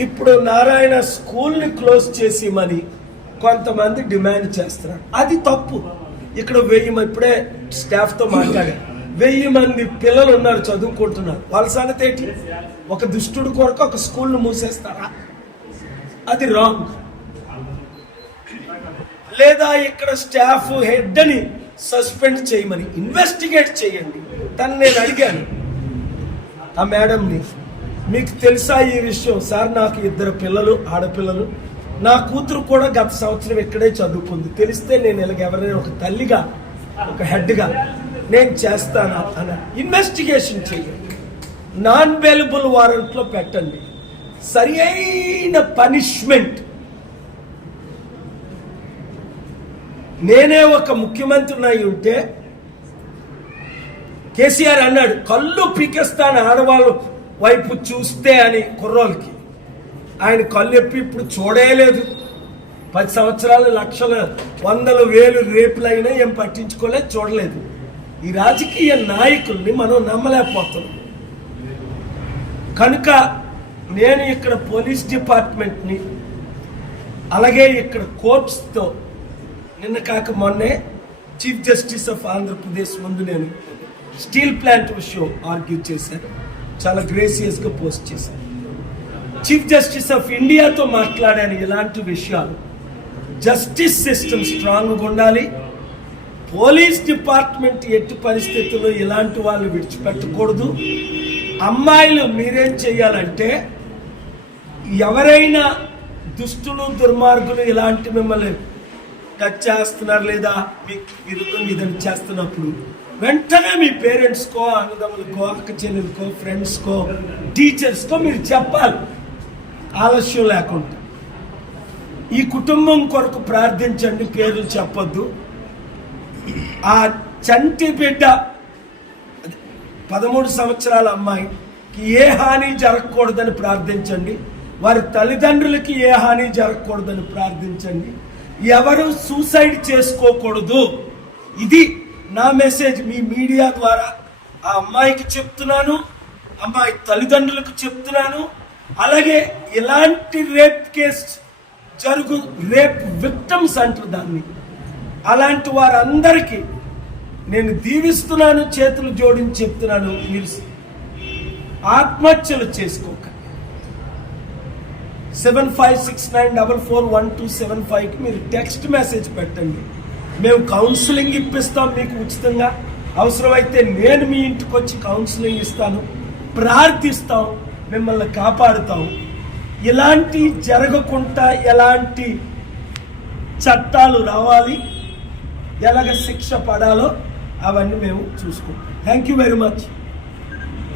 ఇప్పుడు నారాయణ స్కూల్ని క్లోజ్ చేసి మని కొంతమంది డిమాండ్ చేస్తున్నారు. అది తప్పు. ఇక్కడ వెయ్యి ఇప్పుడే స్టాఫ్తో మాట్లాడారు వెయ్యి మంది పిల్లలు ఉన్నారు చదువుకుంటున్నారు. వాళ్ళ సంగతి ఏంటి? ఒక దుష్టుడు కొరకు ఒక స్కూల్ను మూసేస్తారా? అది రాంగ్. లేదా ఇక్కడ స్టాఫ్ హెడ్ అని సస్పెండ్ చేయమని ఇన్వెస్టిగేట్ చేయండి. తను నేను అడిగాను ఆ మేడంని మీకు తెలుసా ఈ విషయం? సార్ నాకు ఇద్దరు పిల్లలు ఆడపిల్లలు. నా కూతురు కూడా గత సంవత్సరం ఇక్కడే చదువుకుంది. తెలిస్తే నేను ఇలాగ ఎవరైనా ఒక తల్లిగా ఒక హెడ్గా నేను చేస్తానా అని ఇన్వెస్టిగేషన్ చేయండి నాన్ అవైలబుల్ వారెంట్లో పెట్టండి. సరి అయిన పనిష్మెంట్ నేనే ఒక ముఖ్యమంత్రిని అయి ఉంటే కేసీఆర్ అన్నాడు కళ్ళు పీకేస్తాను ఆడవాళ్ళు వైపు చూస్తే అని కుర్రోళ్ళకి. ఆయన కళ్ళు ఎప్పి ఇప్పుడు చూడలేదు పది సంవత్సరాలు లక్షల వందల వేలు రేపులైనా ఏం పట్టించుకోలేదు చూడలేదు. ఈ రాజకీయ నాయకుల్ని మనం నమ్మలేకపోతున్నాం. కనుక నేను ఇక్కడ పోలీస్ డిపార్ట్మెంట్ని అలాగే ఇక్కడ కోర్ట్స్తో నిన్న కాక మొన్నే చీఫ్ జస్టిస్ ఆఫ్ ఆంధ్రప్రదేశ్ ముందు నేను స్టీల్ ప్లాంట్ విషయం ఆర్గ్యూ చేశాను. చాలా గ్రేసియస్గా పోస్ట్ చేశాను చీఫ్ జస్టిస్ ఆఫ్ ఇండియాతో మాట్లాడాను ఇలాంటి విషయాలు. జస్టిస్ సిస్టమ్ స్ట్రాంగ్గా ఉండాలి. పోలీస్ డిపార్ట్మెంట్ ఎట్టి పరిస్థితుల్లో ఇలాంటి వాళ్ళు విడిచిపెట్టకూడదు. అమ్మాయిలు మీరేం చేయాలంటే ఎవరైనా దుష్టులు దుర్మార్గులు ఇలాంటి మిమ్మల్ని టచ్ చేస్తున్నారు లేదా మీకు విరుద్ధం ఇదని చేస్తున్నప్పుడు వెంటనే మీ పేరెంట్స్కో అన్నదమ్ములకో అక్క చెల్లెలకో ఫ్రెండ్స్కో టీచర్స్కో మీరు చెప్పాలి. ఆలస్యం లేకుండా. ఈ కుటుంబం కొరకు ప్రార్థించండి పేర్లు చెప్పొద్దు. ఆ చంటి బిడ్డ పదమూడు సంవత్సరాల అమ్మాయికి ఏ హాని జరగకూడదని ప్రార్థించండి. వారి తల్లిదండ్రులకి ఏ హాని జరగకూడదని ప్రార్థించండి. ఎవరు సూసైడ్ చేసుకోకూడదు. ఇది నా మెసేజ్ మీ మీడియా ద్వారా ఆ అమ్మాయికి చెప్తున్నాను అమ్మాయి తల్లిదండ్రులకు చెప్తున్నాను. అలాగే ఇలాంటి రేప్ కేసు జరుగు రేప్ విక్టమ్స్ అంటారు దాన్ని. అలాంటి వారందరికీ నేను దీవిస్తున్నాను చేతులు జోడించి చెప్తున్నాను మీరు ఆత్మహత్యలు చేసుకోక. Seven five six nine double four one two seven ఫైవ్కి మీరు టెక్స్ట్ మెసేజ్ పెట్టండి. మేము కౌన్సిలింగ్ ఇప్పిస్తాం మీకు ఉచితంగా. అవసరమైతే నేను మీ ఇంటికి వచ్చి కౌన్సిలింగ్ ఇస్తాను. ప్రార్థిస్తాం మిమ్మల్ని కాపాడుతాం. ఇలాంటి జరగకుండా ఎలాంటి చట్టాలు రావాలి ఎలాగ శిక్ష పడాలో అవన్నీ మేము చూసుకుంటాం. Thank you very much